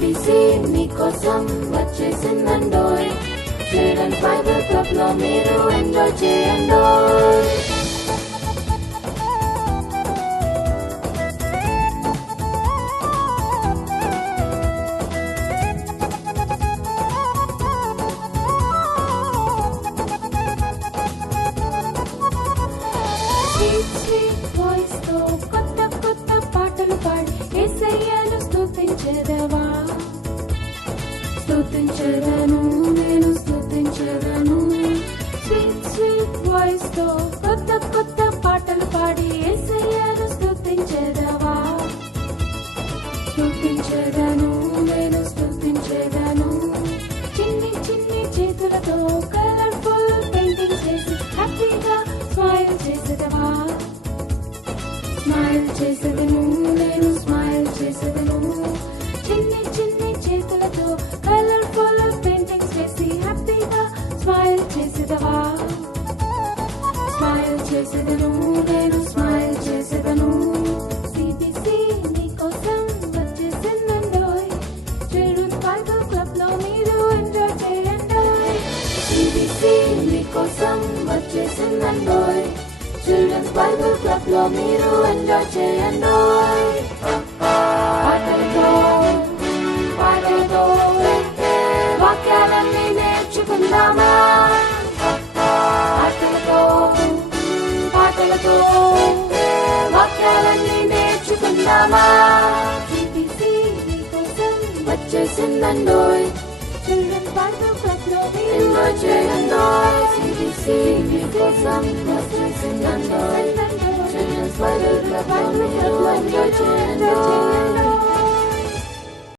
CBC మీకోసం వచ్చేసిందండోయ్. Children's Bible club లో మీరు ఎంజాయ్ చేయండోయ్. స్వీట్ స్వీట్ వాయిస్ తో కొత్త కొత్త పాటలు పాడి యేసయ్యను స్తుతించెదవా. స్తుతించెదను, నేను స్తుతించెదను. స్వీట్ స్వీట్ వాయిస్ తో కొత్త కొత్త పాటలు పాడి యేసయ్యను స్తుతించెదవా. స్తుతించెదను, నేను స్తుతించెదను. చిన్ని చిన్ని చేతులతో కలర్ఫుల్ పెయింటింగ్స్ వేసి హ్యాపీగా స్మైల్ చేసేదవా. స్మైల్ చేసేదను, నేను స్మైల్ చేసేదను. చిన్ని చిన్ని చేతులతో కలర్ఫుల్ పెయింటింగ్స్ వేసి హ్యాపీగా స్మైల్ చేసేదవా. స్మైల్ చేసేదను, నేను స్మైల్ చేసేదను. సిబిసి నీకోసం వచ్చేసిందండోయ్. చిల్డ్రన్స్ బైబిల్ క్లబ్ లో మీరు ఎంజాయ్ చేయండోయ్. సిబిసి మీకోసం వచ్చేసిందండోయ్. చిల్డ్రన్స్ బైబిల్ క్లబ్ లో మీరు ఎంజాయ్ చేయండోయ్. పాటలతో పాటలతో వాక్యాలన్నీ నేర్చుకుందామా. పాటలతో పాటలతో వాక్యాలన్నీ నేర్చుకుందామా. సిబిసి నీకోసం వచ్చేసిందండోయ్. చిల్డ్రన్స్ బైబిల్ క్లబ్ లో మీరు ఎంజాయ్ చేయండోయ్. సిబిసి మీకోసం వచ్చేసిందండోయ్. చిల్డ్రన్స్ బైబిల్ క్లబ్ లో మీరు ఎంజాయ్ చేయండోయ్.